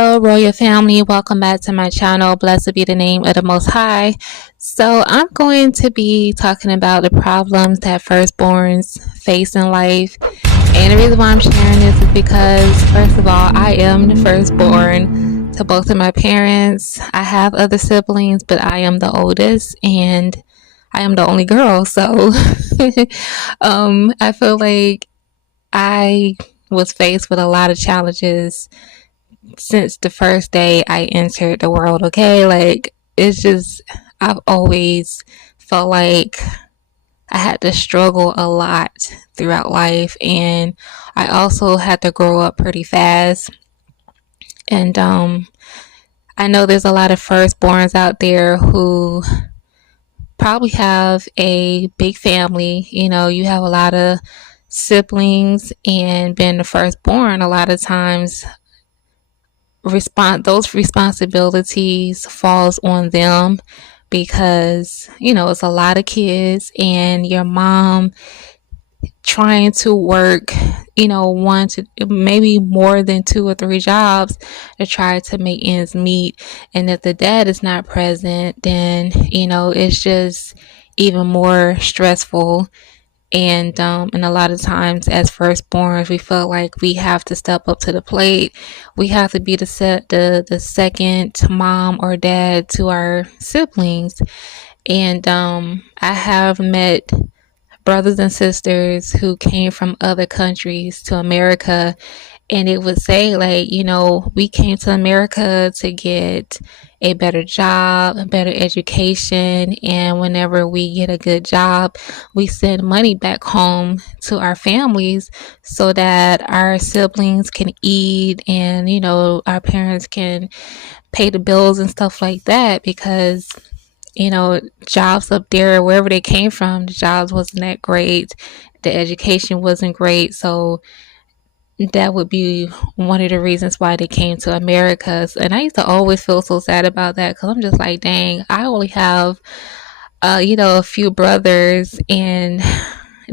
Hello, Royal Family. Welcome back to my channel. Blessed be the name of the Most High. So, I'm going to be talking about the problems that firstborns face in life. And the reason why I'm sharing this is because, first of all, I am the firstborn to both of my parents. I have other siblings, but I am the oldest and I am the only girl. So, I feel like I was faced with a lot of challenges since the first day I entered the world, okay? Like, it's just, I've always felt like I had to struggle a lot throughout life, and I also had to grow up pretty fast. And I know there's a lot of firstborns out there who probably have a big family. You know, you have a lot of siblings, and being the firstborn, a lot of times those responsibilities falls on them because it's a lot of kids and your mom trying to work one to maybe more than two or three jobs to try to make ends meet. And if the dad is not present, then it's just even more stressful. And a lot of times as firstborns, we feel like we have to step up to the plate. We have to be the second mom or dad to our siblings. And I have met brothers and sisters who came from other countries to America, and it would say, like, we came to America to get a better job, a better education, and whenever we get a good job, we send money back home to our families so that our siblings can eat, and our parents can pay the bills and stuff like that, because jobs up there, wherever they came from, the jobs wasn't that great, the education wasn't great. So that would be one of the reasons why they came to America. And I used to always feel so sad about that, because I'm just like, dang, I only have a few brothers, and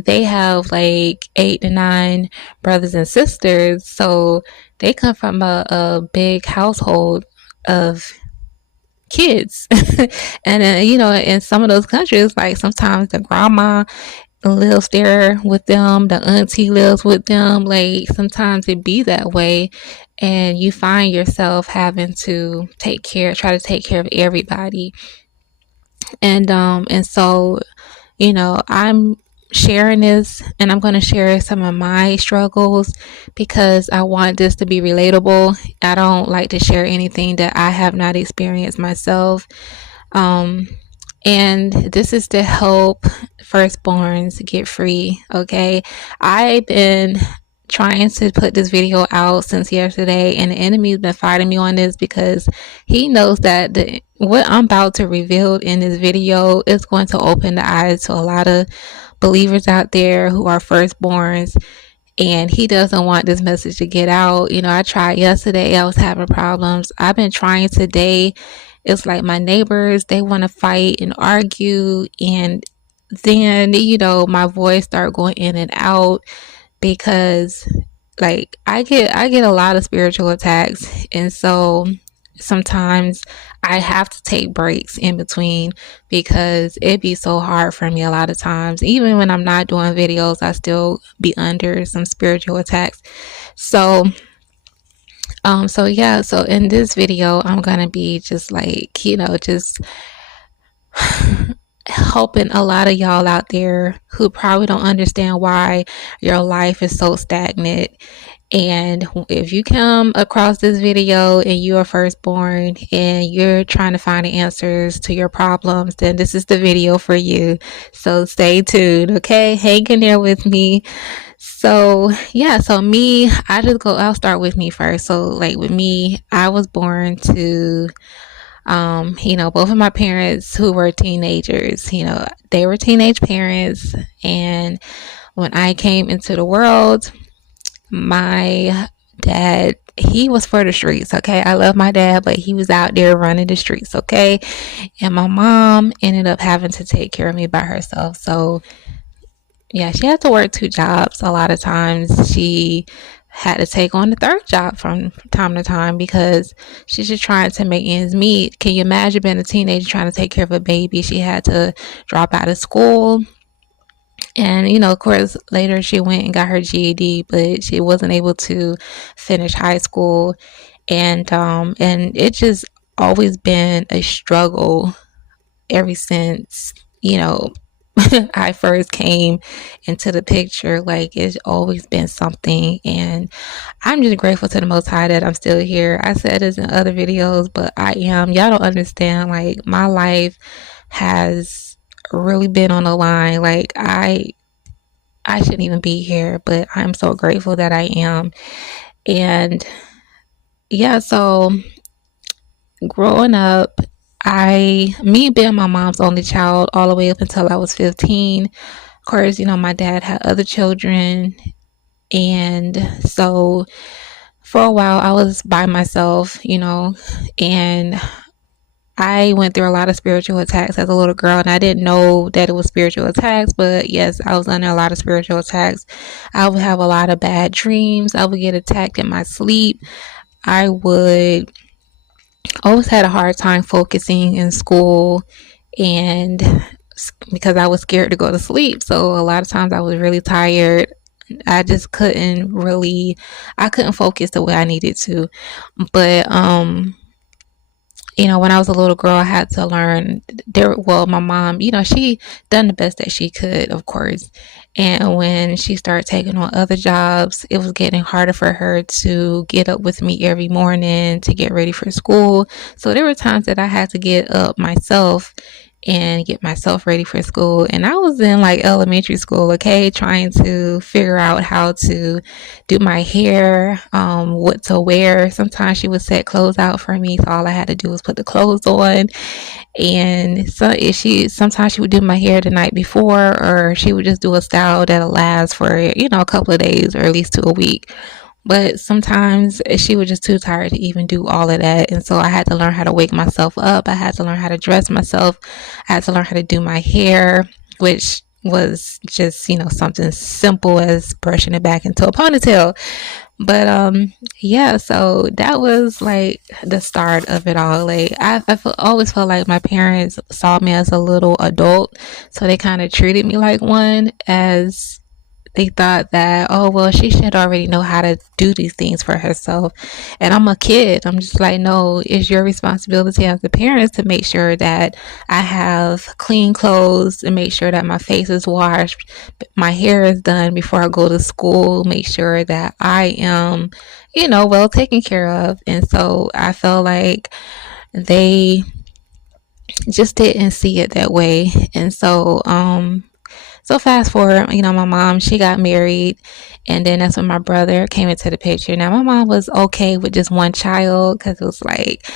they have like 8 to 9 brothers and sisters. So they come from a big household of kids. And then in some of those countries, like, sometimes the grandma lives there with them, the auntie lives with them. Like, sometimes it be that way, and you find yourself having to try to take care of everybody. And so I'm sharing this, and I'm going to share some of my struggles because I want this to be relatable. I don't like to share anything that I have not experienced myself. And this is to help firstborns get free, okay? I've been trying to put this video out since yesterday, and the enemy's been fighting me on this because he knows that what I'm about to reveal in this video is going to open the eyes to a lot of believers out there who are firstborns, and he doesn't want this message to get out. I tried yesterday, I was having problems. I've been trying today. It's like my neighbors, they want to fight and argue, and then my voice start going in and out because, like, I get a lot of spiritual attacks, and so sometimes I have to take breaks in between because it be so hard for me a lot of times. Even when I'm not doing videos, I still be under some spiritual attacks. So so in this video, I'm gonna be just like, just helping a lot of y'all out there who probably don't understand why your life is so stagnant. And if you come across this video and you are firstborn and you're trying to find the answers to your problems, then this is the video for you. So stay tuned, okay? Hang in there with me. So yeah, so me, I'll start with me first. So, like, with me, I was born to both of my parents who were teenagers. They were teenage parents, and when I came into the world, my dad, he was for the streets, okay? I love my dad, but he was out there running the streets, okay? And my mom ended up having to take care of me by herself. So yeah, she had to work 2 jobs a lot of times. She had to take on the third job from time to time because she's just trying to make ends meet. Can you imagine being a teenager trying to take care of a baby? She had to drop out of school. And, of course, later she went and got her GED, but she wasn't able to finish high school. And it just always been a struggle ever since, I first came into the picture. Like, it's always been something. And I'm just grateful to the Most High that I'm still here. I said this in other videos, but I am. Y'all don't understand. Like, my life has really been on the line. Like, I shouldn't even be here, but I'm so grateful that I am. And yeah, so growing up, me being my mom's only child all the way up until I was 15. Of course, my dad had other children. And so for a while I was by myself, and I went through a lot of spiritual attacks as a little girl, and I didn't know that it was spiritual attacks, but yes, I was under a lot of spiritual attacks. I would have a lot of bad dreams. I would get attacked in my sleep. I would always had a hard time focusing in school, and because I was scared to go to sleep. So a lot of times I was really tired. I just I couldn't focus the way I needed to. But when I was a little girl, I had to learn my mom, she done the best that she could, of course. And when she started taking on other jobs, it was getting harder for her to get up with me every morning to get ready for school. So there were times that I had to get up myself and get myself ready for school. And I was in like elementary school, okay, trying to figure out how to do my hair, what to wear. Sometimes she would set clothes out for me, so all I had to do was put the clothes on. And so sometimes she would do my hair the night before, or she would just do a style that'll last for a couple of days or at least to a week. But sometimes she was just too tired to even do all of that. And so I had to learn how to wake myself up. I had to learn how to dress myself. I had to learn how to do my hair, which was just, something simple as brushing it back into a ponytail. But yeah, so that was like the start of it all. Like always felt like my parents saw me as a little adult, so they kind of treated me like one, as they thought that, oh, well, she should already know how to do these things for herself. And I'm a kid. I'm just like, no, it's your responsibility as the parents to make sure that I have clean clothes and make sure that my face is washed, my hair is done before I go to school, make sure that I am, well taken care of. And so I felt like they just didn't see it that way. And so fast forward, my mom, she got married, and then that's when my brother came into the picture. Now, my mom was okay with just one child because it was like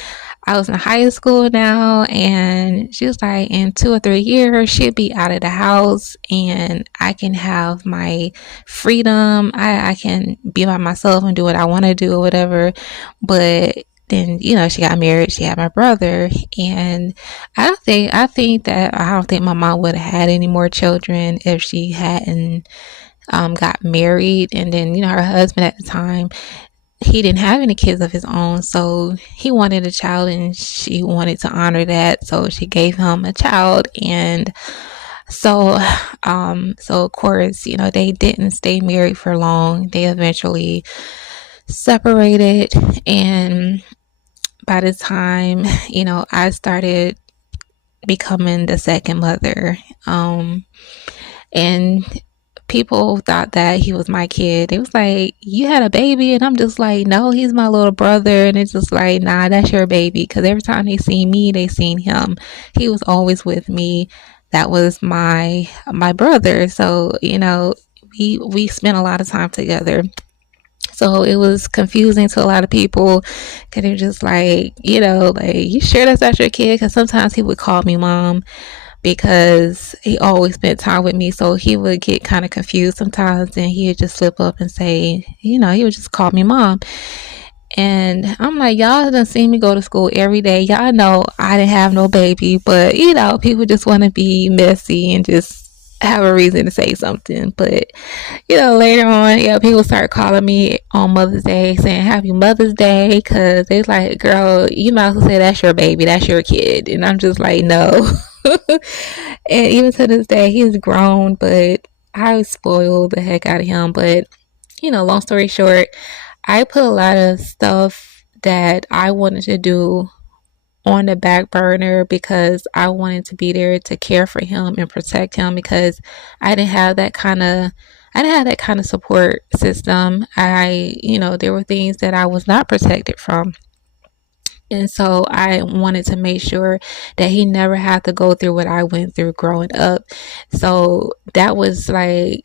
I was in high school now, and she was like, in 2 or 3 years, she'll be out of the house, and I can have my freedom. I can be by myself and do what I want to do or whatever. But then, she got married, she had my brother, and I don't think my mom would have had any more children if she hadn't got married. And then, her husband at the time, he didn't have any kids of his own, so he wanted a child, and she wanted to honor that, so she gave him a child. And so of course, they didn't stay married for long. They eventually separated, and by the time, I started becoming the second mother, and people thought that he was my kid. It was like, you had a baby? And I'm just like, no, he's my little brother. And it's just like, nah, that's your baby. Because every time they seen me, they seen him. He was always with me. That was my brother. So, we spent a lot of time together. So it was confusing to a lot of people, because they're just like, like, you sure that's not your kid? Because sometimes he would call me mom, because he always spent time with me. So he would get kind of confused sometimes, and he would just slip up and say, he would just call me mom. And I'm like, y'all done seen me go to school every day. Y'all know I didn't have no baby, but people just want to be messy and just have a reason to say something. But later on, people start calling me on Mother's Day saying Happy Mother's Day, because they like, girl, you might as well say that's your baby, that's your kid. And I'm just like, no. And even to this day, he's grown, but I spoiled the heck out of him. But long story short, I put a lot of stuff that I wanted to do on the back burner because I wanted to be there to care for him and protect him, because I didn't have that kind of support system. There were things that I was not protected from. And so I wanted to make sure that he never had to go through what I went through growing up. So that was like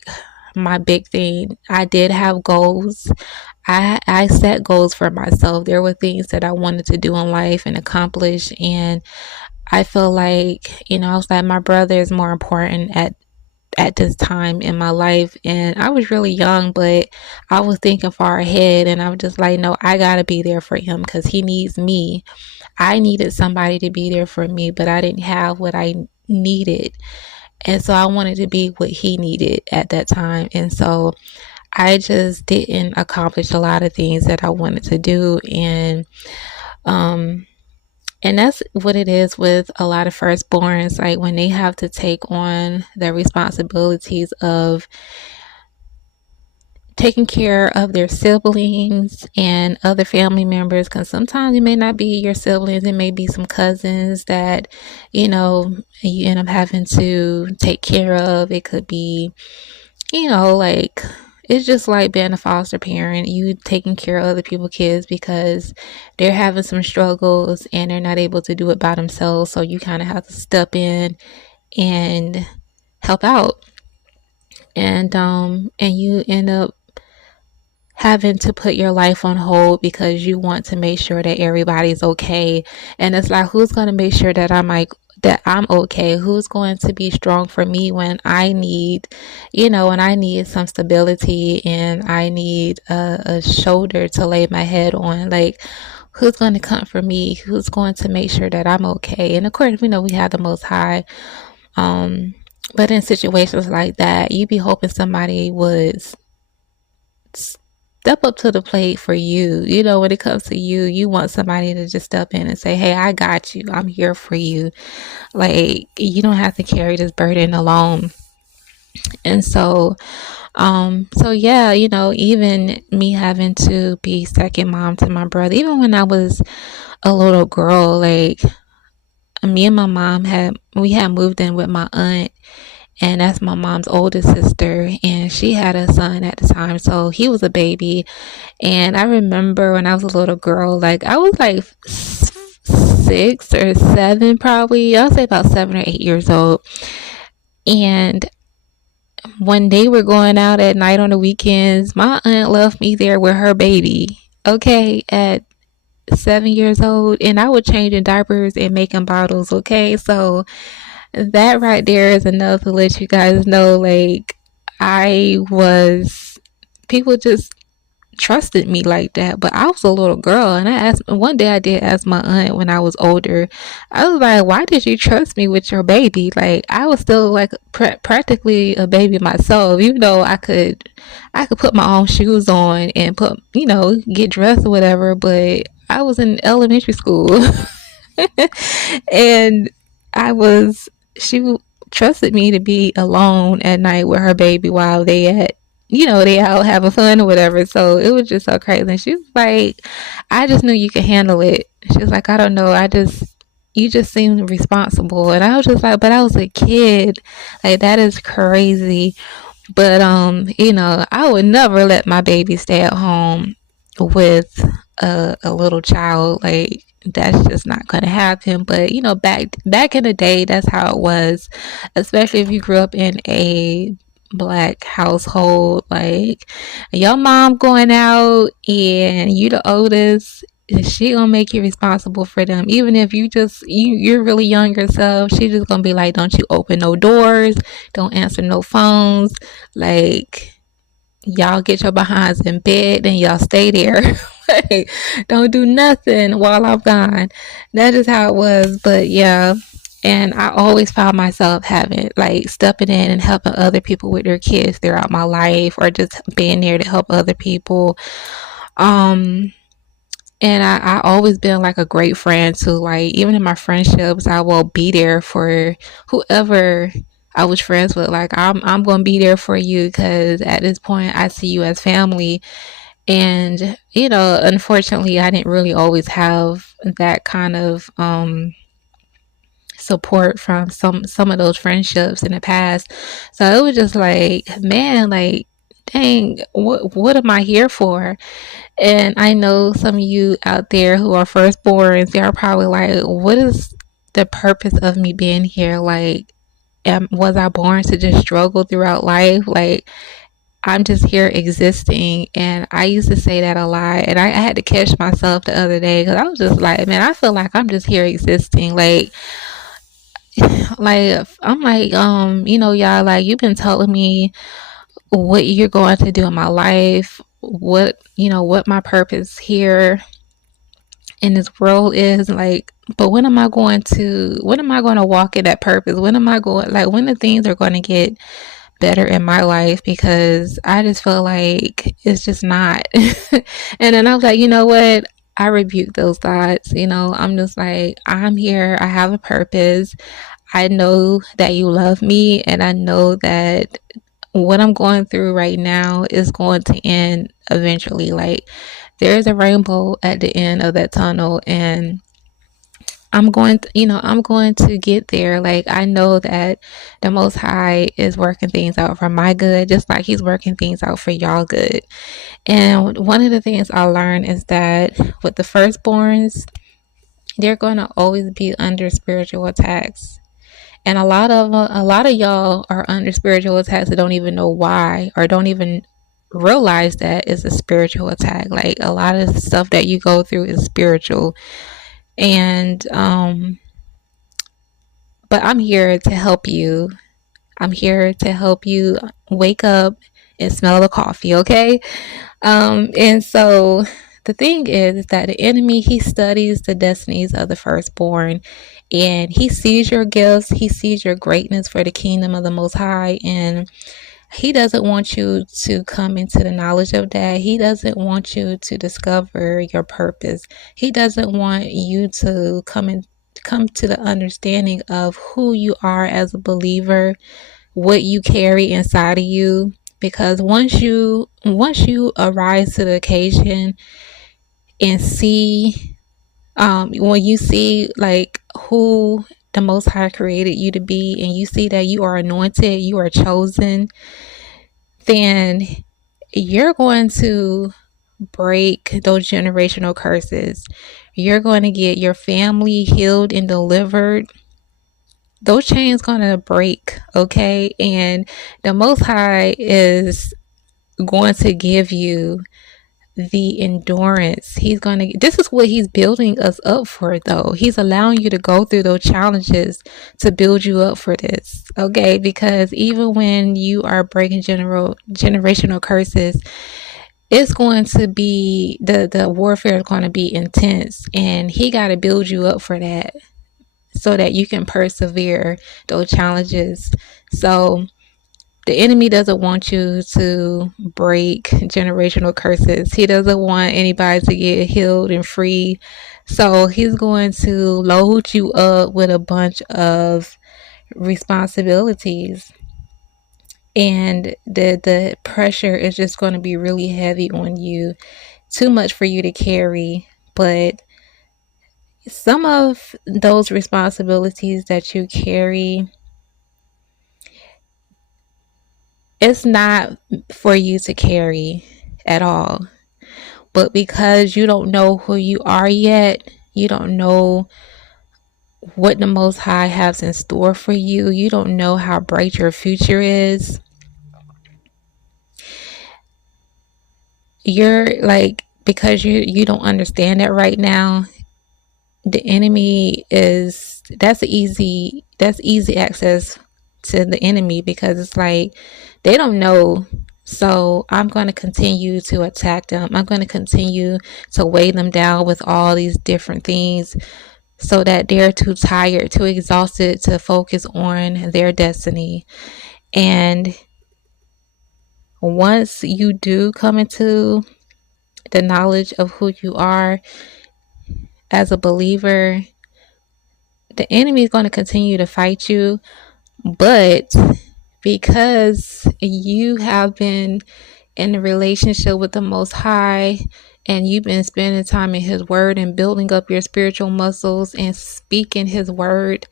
my big thing. I did have goals. I set goals for myself. There were things that I wanted to do in life and accomplish. And I feel like, I was like, my brother is more important at this time in my life. And I was really young, but I was thinking far ahead, and I was just like, no, I gotta be there for him because he needs me. I needed somebody to be there for me, but I didn't have what I needed. And so I wanted to be what he needed at that time. And so I just didn't accomplish a lot of things that I wanted to do. And that's what it is with a lot of firstborns, like when they have to take on the responsibilities of taking care of their siblings and other family members, because sometimes it may not be your siblings, it may be some cousins that you end up having to take care of. It could be like, it's just like being a foster parent, you taking care of other people's kids because they're having some struggles and they're not able to do it by themselves, so you kind of have to step in and help out. And you end up having to put your life on hold because you want to make sure that everybody's okay. And it's like, who's going to make sure that I'm okay? Who's going to be strong for me when I need, when I need some stability and I need a shoulder to lay my head on? Like, who's going to come for me? Who's going to make sure that I'm okay? And of course, we have the Most High. But in situations like that, you be hoping somebody would step up to the plate for you. When it comes to you, you want somebody to just step in and say, hey, I got you. I'm here for you. Like, you don't have to carry this burden alone. And so yeah, even me having to be second mom to my brother, even when I was a little girl, like, me and my mom had moved in with my aunt, and that's my mom's oldest sister, and she had a son at the time, so he was a baby. And I remember when I was a little girl, like, I was like 6 or 7, probably, I'll say about 7 or 8 years old. And when they were going out at night on the weekends, my aunt left me there with her baby, okay, at 7 years old, and I was changing diapers and making bottles, okay? So that right there is enough to let you guys know, like, people just trusted me like that. But I was a little girl, and one day I did ask my aunt when I was older, I was like, why did you trust me with your baby? Like, I was still like practically a baby myself, even though I could put my own shoes on and get dressed or whatever, but I was in elementary school. And she trusted me to be alone at night with her baby while they out having fun or whatever. So it was just so crazy. And she was like, I just knew you could handle it. She was like, I don't know, you just seemed responsible. And I was just like, but I was a kid. Like, that is crazy. But I would never let my baby stay at home with a little child. Like, that's just not gonna happen. But back in the day, that's how it was, especially if you grew up in a Black household. Like, your mom going out and you the oldest, she gonna make you responsible for them. Even if you're really young yourself, she just gonna be like, don't you open no doors, don't answer no phones, like, y'all get your behinds in bed and y'all stay there. Don't do nothing while I'm gone. That is how it was. But yeah, And I always found myself having like stepping in and helping other people with their kids throughout my life, or just being there to help other people. Um, and I always been like a great friend to, like, even in my friendships, I will be there for whoever I was friends with. Like, I'm gonna be there for you because at this point I see you as family. And unfortunately, I didn't really always have that kind of support from some of those friendships in the past. So it was just like, man, like, dang, what am I here for? And I know some of you out there who are firstborns, they're probably like, what is the purpose of me being here? Like, was I born to just struggle throughout life? Like, I'm just here existing. And I used to say that a lot. And I had to catch myself the other day because I was just like, man, I feel like I'm just here existing. Like I'm like, y'all, like, you've been telling me what you're going to do in my life, what my purpose here in this world is, like, but when am I going to walk in that purpose? When am I going, like, when the things are going to get better in my life? Because I just feel like it's just not. And then I was like, you know what? I rebuke those thoughts. I'm just like, I'm here. I have a purpose. I know that you love me, and I know that what I'm going through right now is going to end eventually. Like, there's a rainbow at the end of that tunnel, and I'm going to get there. Like, I know that the Most High is working things out for my good, just like He's working things out for y'all good. And one of the things I learned is that with the firstborns, they're going to always be under spiritual attacks. And a lot of y'all are under spiritual attacks that don't even know why, or don't even realize that it's a spiritual attack. Like, a lot of the stuff that you go through is spiritual. And but I'm here to help you. I'm here to help you wake up and smell the coffee, okay? And so the thing is that the enemy, he studies the destinies of the firstborn, and he sees your gifts, he sees your greatness for the kingdom of the Most High, and he doesn't want you to come into the knowledge of that. He doesn't want you to discover your purpose. He doesn't want you to come to the understanding of who you are as a believer, what you carry inside of you. Because once you arise to the occasion and see, when you see, like, who the Most High created you to be, and you see that you are anointed, you are chosen, then you're going to break those generational curses. You're going to get your family healed and delivered. Those chains gonna break, okay? And the Most High is going to give you the endurance. This is what He's building us up for, though. He's allowing you to go through those challenges to build you up for this, okay? Because even when you are breaking generational curses, it's going to be, the warfare is going to be intense, and He got to build you up for that so that you can persevere those challenges. So the enemy doesn't want you to break generational curses. He doesn't want anybody to get healed and free. So he's going to load you up with a bunch of responsibilities. And the pressure is just going to be really heavy on you. Too much for you to carry. But some of those responsibilities that you carry, it's not for you to carry at all. But because you don't know who you are yet, you don't know what the Most High has in store for you, you don't know how bright your future is, you're like, because you don't understand that right now, the enemy is, that's easy access to the enemy, because it's like, they don't know. So I'm going to continue to attack them. I'm going to continue to weigh them down with all these different things, so that they're too tired, too exhausted to focus on their destiny. And once you do come into the knowledge of who you are as a believer, the enemy is going to continue to fight you. But because you have been in a relationship with the Most High, and you've been spending time in His Word and building up your spiritual muscles and speaking His Word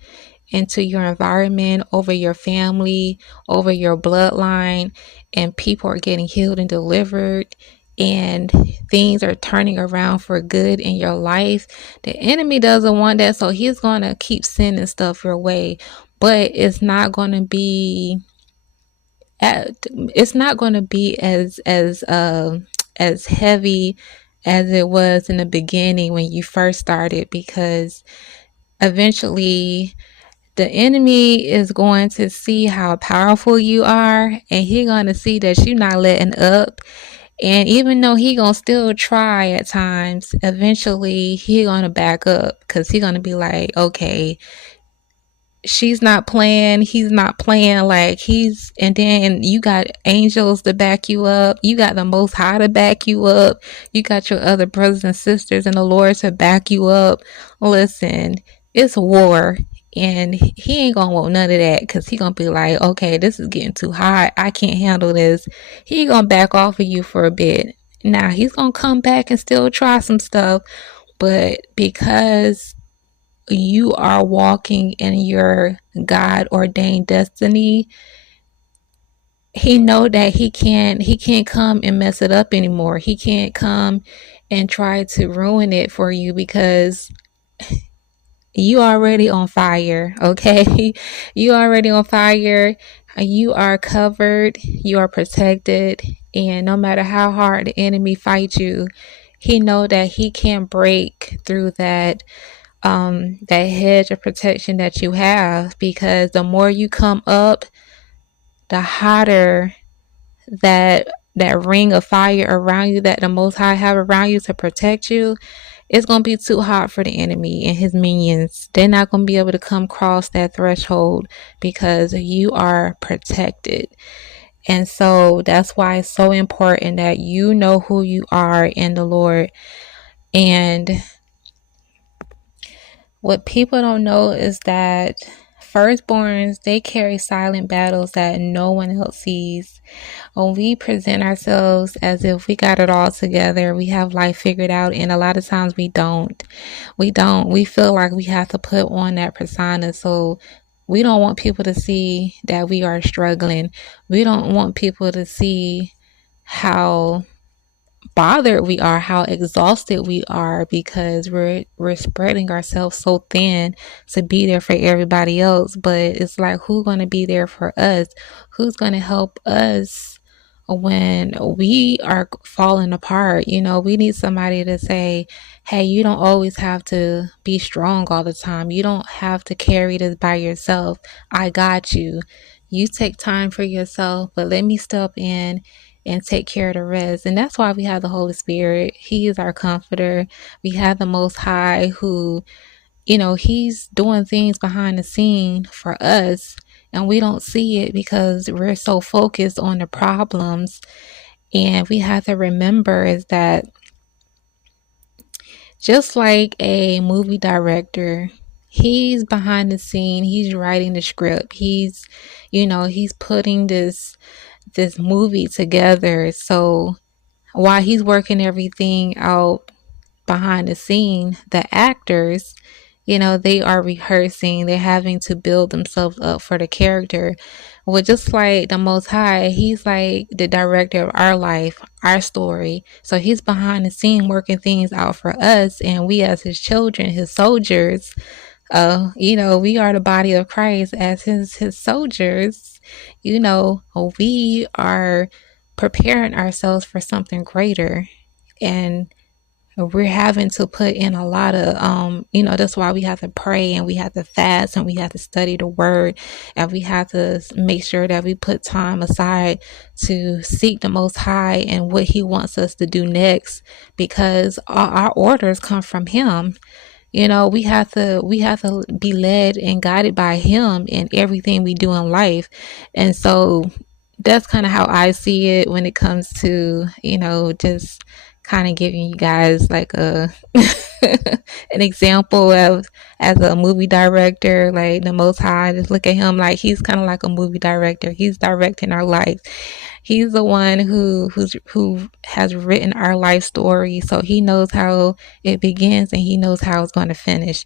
into your environment, over your family, over your bloodline, and people are getting healed and delivered, and things are turning around for good in your life. The enemy doesn't want that, so he's going to keep sending stuff your way, but it's not going to be as heavy as it was in the beginning when you first started, because eventually the enemy is going to see how powerful you are, and he's going to see that you're not letting up. And even though he gonna still try at times, eventually he gonna back up, because he gonna be like, okay, she's not playing, he's not playing, like and then you got angels to back you up, you got the Most High to back you up, you got your other brothers and sisters in the Lord to back you up. Listen, it's war, and he ain't gonna want none of that, because he gonna be like, okay, this is getting too hot, I can't handle this. He gonna back off of you for a bit. Now he's gonna come back and still try some stuff, but because you are walking in your God ordained destiny, he know that he can't come and mess it up anymore. He can't come and try to ruin it for you, because you already on fire. Okay. You already on fire. You are covered, you are protected, and no matter how hard the enemy fights you, he know that he can't break through that hedge of protection that you have, because the more you come up, the hotter that ring of fire around you that the Most High have around you to protect you, it's going to be too hot for the enemy and his minions. They're not going to be able to come across that threshold, because you are protected. And so that's why it's so important that you know who you are in the Lord. And what people don't know is that firstborns, they carry silent battles that no one else sees. When we present ourselves as if we got it all together, we have life figured out, and a lot of times we don't. We feel like we have to put on that persona, so we don't want people to see that we are struggling. We don't want people to see how bothered we are, how exhausted we are, because we're spreading ourselves so thin to be there for everybody else. But it's like, who's going to be there for us? Who's going to help us when we are falling apart? We need somebody to say, hey, you don't always have to be strong all the time. You don't have to carry this by yourself. I got you. You take time for yourself, but let me step in and take care of the rest. And that's why we have the Holy Spirit. He is our comforter. We have the Most High, who, he's doing things behind the scene for us, and we don't see it because we're so focused on the problems. And we have to remember is that just like a movie director, he's behind the scene, he's writing the script, he's putting this movie together. So while he's working everything out behind the scene, the actors, they are rehearsing, they're having to build themselves up for the character. Well, just like the Most High, he's like the director of our life, our story. So he's behind the scene working things out for us, and we as his children, his soldiers, we are the body of Christ as his soldiers. We are preparing ourselves for something greater, and we're having to put in a lot of that's why we have to pray, and we have to fast, and we have to study the word, and we have to make sure that we put time aside to seek the Most High and what he wants us to do next, because our orders come from him. we have to be led and guided by him in everything we do in life. And so that's kind of how I see it when it comes to, just kind of giving you guys like a an example of, as a movie director, like the Most High. Just look at him like he's kind of like a movie director. He's directing our life. He's the one who has written our life story, so he knows how it begins and he knows how it's going to finish.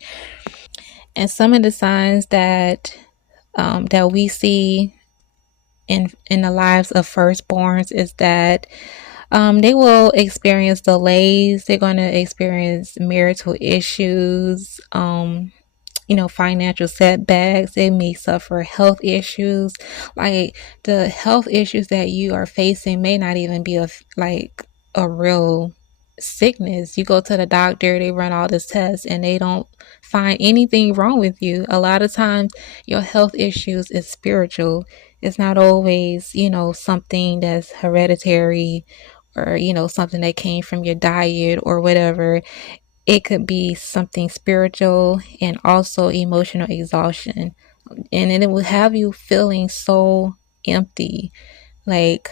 And some of the signs that we see in the lives of firstborns is that they will experience delays. They're going to experience marital issues, financial setbacks. They may suffer health issues. Like, the health issues that you are facing may not even be a real sickness. You go to the doctor, they run all this tests, and they don't find anything wrong with you. A lot of times, your health issues is spiritual. It's not always, something that's hereditary, or, something that came from your diet or whatever. It could be something spiritual and also emotional exhaustion. And then it will have you feeling so empty. Like,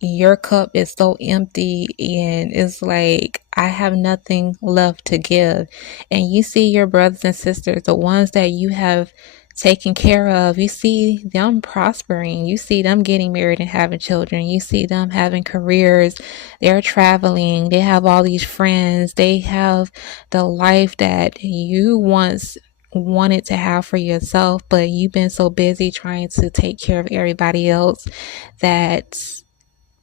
your cup is so empty and it's like, I have nothing left to give. And you see your brothers and sisters, the ones that you have taken care of, you see them prospering, you see them getting married and having children, you see them having careers, they're traveling, they have all these friends, they have the life that you once wanted to have for yourself, but you've been so busy trying to take care of everybody else that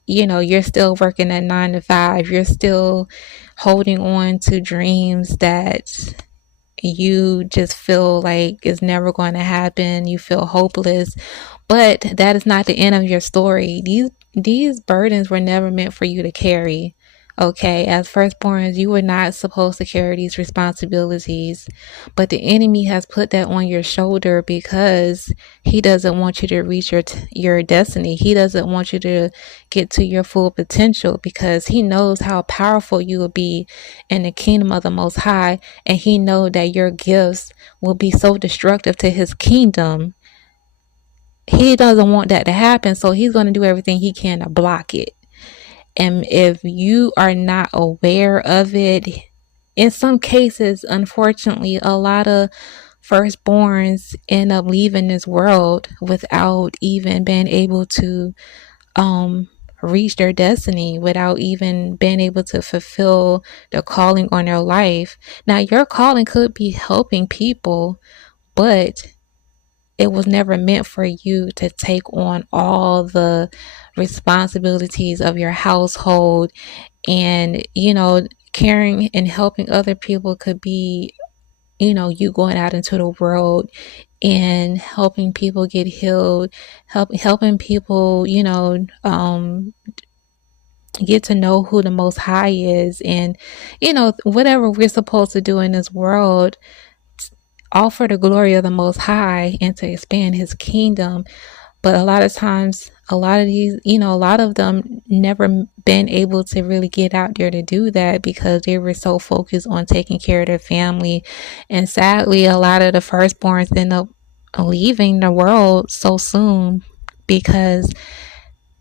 you're still working at 9 to 5. You're still holding on to dreams that you just feel like is never going to happen. You feel hopeless, but that is not the end of your story. These burdens were never meant for you to carry. Okay, as firstborns, you were not supposed to carry these responsibilities, but the enemy has put that on your shoulder because he doesn't want you to reach your destiny. He doesn't want you to get to your full potential because he knows how powerful you will be in the kingdom of the Most High, and he knows that your gifts will be so destructive to his kingdom. He doesn't want that to happen, so he's going to do everything he can to block it. And if you are not aware of it, in some cases, unfortunately, a lot of firstborns end up leaving this world without even being able to reach their destiny, without even being able to fulfill the calling on their life. Now, your calling could be helping people, but it was never meant for you to take on all the responsibilities of your household. And caring and helping other people could be, you going out into the world and helping people get healed, helping people, get to know who the Most High is, and whatever we're supposed to do in this world, all for the glory of the Most High and to expand his kingdom. But a lot of times, a lot of these, a lot of them never been able to really get out there to do that because they were so focused on taking care of their family. And sadly, a lot of the firstborns end up leaving the world so soon because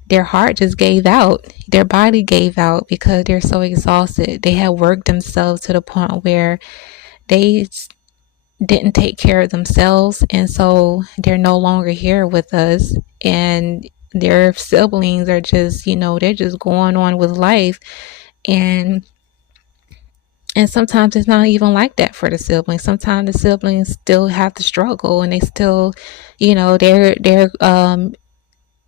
their heart just gave out. Their body gave out because they're so exhausted. They have worked themselves to the point where they didn't take care of themselves, and so they're no longer here with us, and their siblings are just, they're just going on with life. And sometimes it's not even like that for the siblings. Sometimes the siblings still have to struggle, and they still, they're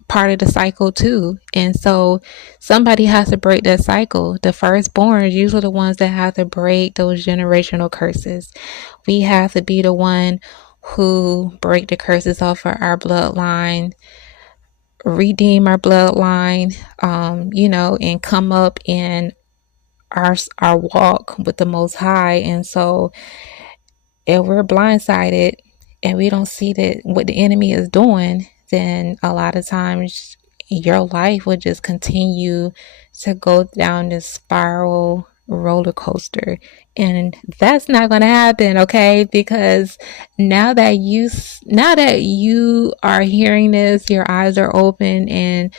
part of the cycle too. And so somebody has to break that cycle. The firstborn is usually the ones that have to break those generational curses. We have to be the one who break the curses off of our bloodline, redeem our bloodline, and come up in our walk with the Most High. And so if we're blindsided and we don't see that what the enemy is doing, then a lot of times your life will just continue to go down this spiral roller coaster. And that's not going to happen, okay? Because now that you are hearing this, your eyes are open, and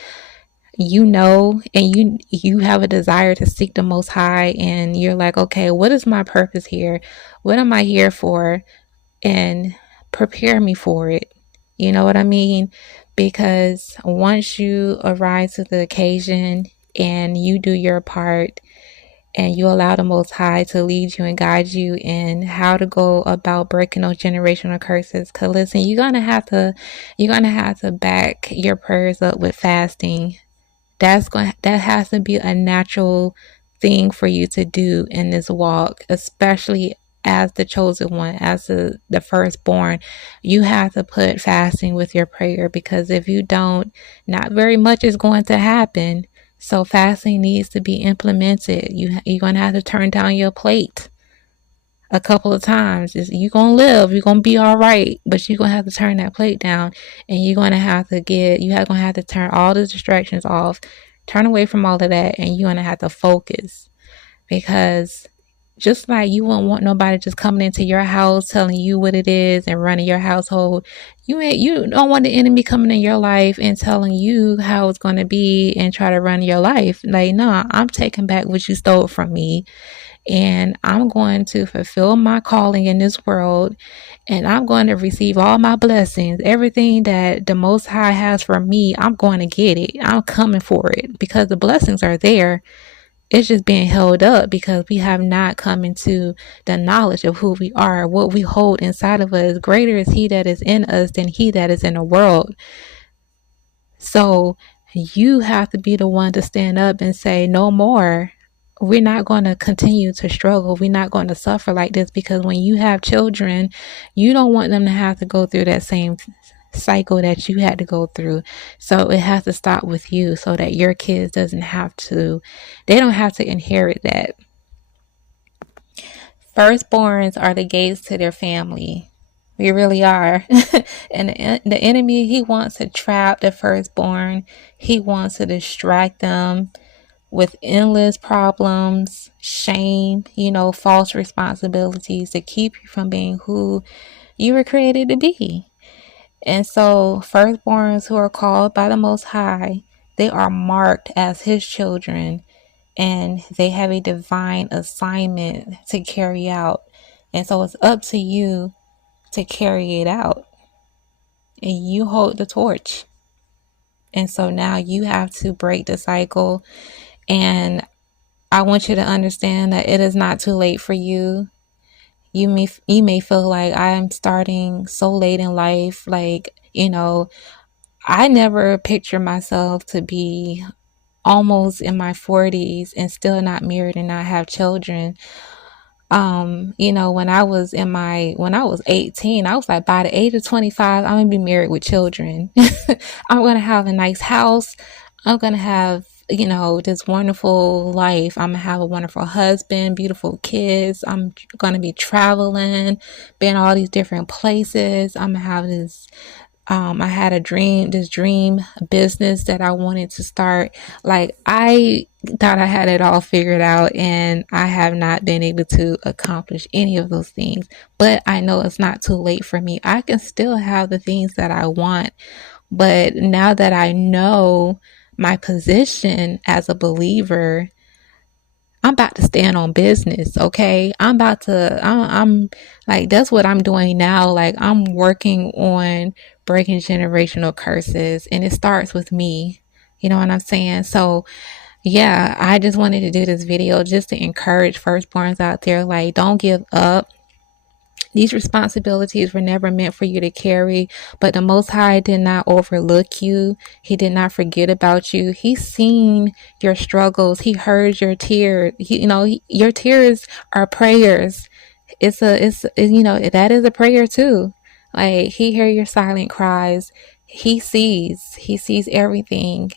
you know, and you have a desire to seek the Most High, and you're like, okay, what is my purpose here? What am I here for? And prepare me for it. You know what I mean? Because once you arise to the occasion and you do your part, and you allow the Most High to lead you and guide you in how to go about breaking those generational curses. Cause listen, you're gonna have to back your prayers up with fasting. That has to be a natural thing for you to do in this walk, especially as the chosen one, as the firstborn. You have to put fasting with your prayer, because if you don't, not very much is going to happen. So fasting needs to be implemented. You're gonna have to turn down your plate a couple of times. You're gonna live, you're gonna be all right, but you're gonna have to turn that plate down, and you're gonna have to turn all the distractions off, turn away from all of that, and you're gonna have to focus. Because just like you won't want nobody just coming into your house telling you what it is and running your household, you don't want the enemy coming in your life and telling you how it's going to be and try to run your life. Like, no, I'm taking back what you stole from me, and I'm going to fulfill my calling in this world, and I'm going to receive all my blessings. Everything that the Most High has for me, I'm going to get it. I'm coming for it, because the blessings are there. It's just being held up because we have not come into the knowledge of who we are. What we hold inside of us, greater is he that is in us than he that is in the world. So you have to be the one to stand up and say, no more. We're not going to continue to struggle. We're not going to suffer like this, because when you have children, you don't want them to have to go through that same cycle that you had to go through. So it has to stop with you, so that your kids they don't have to inherit that. Firstborns are the gates to their family. We really are. And the enemy, he wants to trap the firstborn. He wants to distract them with endless problems, shame, false responsibilities, to keep you from being who you were created to be. And so firstborns who are called by the Most High, they are marked as his children, and they have a divine assignment to carry out. And so it's up to you to carry it out. And you hold the torch. And so now you have to break the cycle. And I want you to understand that it is not too late for you. You may feel like I am starting so late in life. Like, I never pictured myself to be almost in my 40s and still not married and not have children. When I was 18, I was like, by the age of 25, I'm gonna be married with children. I'm gonna have a nice house. I'm gonna have, this wonderful life. I'm gonna have a wonderful husband, beautiful kids. I'm gonna be traveling, being all these different places. I'm gonna have this I had this dream business that I wanted to start. Like, I thought I had it all figured out, and I have not been able to accomplish any of those things. But I know it's not too late for me. I can still have the things that I want. But now that I know my position as a believer, I'm about to stand on business, okay? I'm like, that's what I'm doing now. Like, I'm working on breaking generational curses, and it starts with me. You know what I'm saying? So, yeah, I just wanted to do this video just to encourage firstborns out there. Like, don't give up. These responsibilities were never meant for you to carry, but the Most High did not overlook you. He did not forget about you. He's seen your struggles. He heard your tears. Your tears are prayers. That is a prayer too. Like, he hears your silent cries. He sees everything,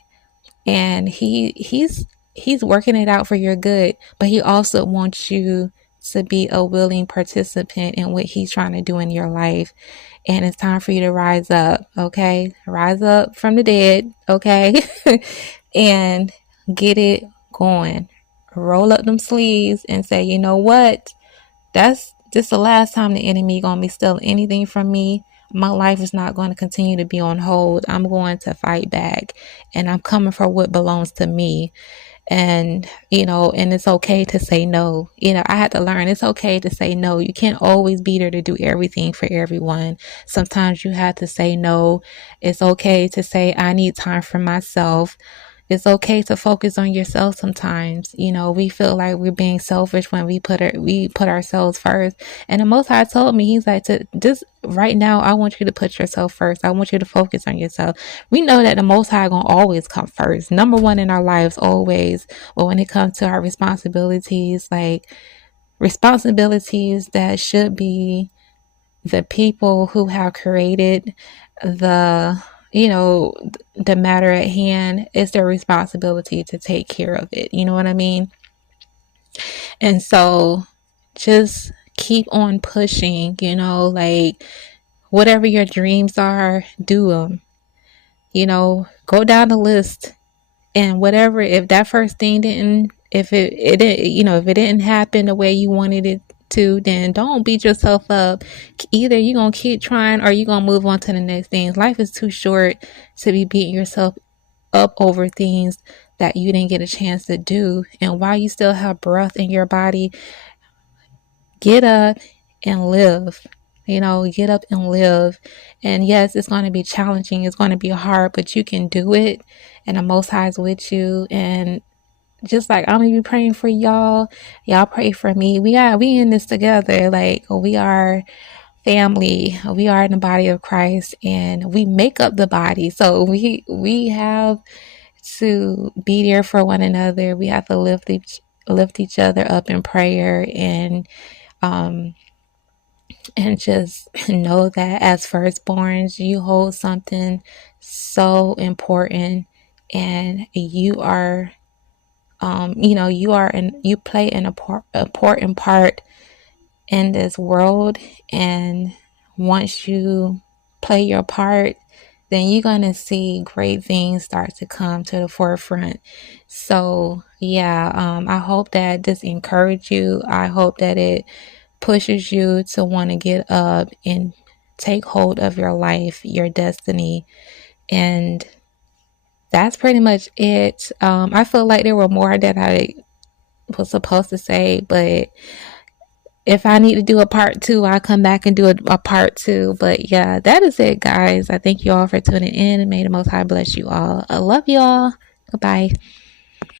and he's working it out for your good. But he also wants you to be a willing participant in what he's trying to do in your life. And it's time for you to rise up, okay? Rise up from the dead, okay? And get it going. roll up them sleeves and say, you know what? That's this the last time the enemy gonna be stealing anything from me. My life is not going to continue to be on hold. I'm going to fight back, and I'm coming for what belongs to me. And and it's okay to say no. I had to learn it's okay to say no. You can't always be there to do everything for everyone. Sometimes you have to say no. It's okay to say I need time for myself. It's okay to focus on yourself sometimes. We feel like we're being selfish when we put ourselves first. And the Most High told me, he's like, to just right now, I want you to put yourself first. I want you to focus on yourself. We know that the Most High gonna always come first, number one in our lives, always. But when it comes to our responsibilities, like responsibilities that should be the people who have created the the matter at hand, it's their responsibility to take care of it. You know what I mean? And so just keep on pushing, like whatever your dreams are, do them. Go down the list, and whatever, if that first thing didn't, if it didn't, if it didn't happen the way you wanted it to, then don't beat yourself up. Either you're gonna keep trying or you're gonna move on to the next thing. Life is too short to be beating yourself up over things that you didn't get a chance to do. And while you still have breath in your body, get up and live. Get up and live. And yes, it's going to be challenging, it's going to be hard, but you can do it, and the Most High is with you. And just like I'm gonna be praying for y'all pray for me. We in this together. Like, we are family. We are in the body of Christ, and we make up the body. So we have to be there for one another. We have to lift each other up in prayer, and just know that as firstborns, you hold something so important, and you are you play an important part in this world. And once you play your part, then you're going to see great things start to come to the forefront. So yeah, I hope that this encouraged you. I hope that it pushes you to want to get up and take hold of your life, your destiny. And that's pretty much it. I feel like there were more that I was supposed to say, but if I need to do a part two, I'll come back and do a part two. But yeah, that is it, guys. I thank you all for tuning in, and may the Most High bless you all. I love you all. Goodbye.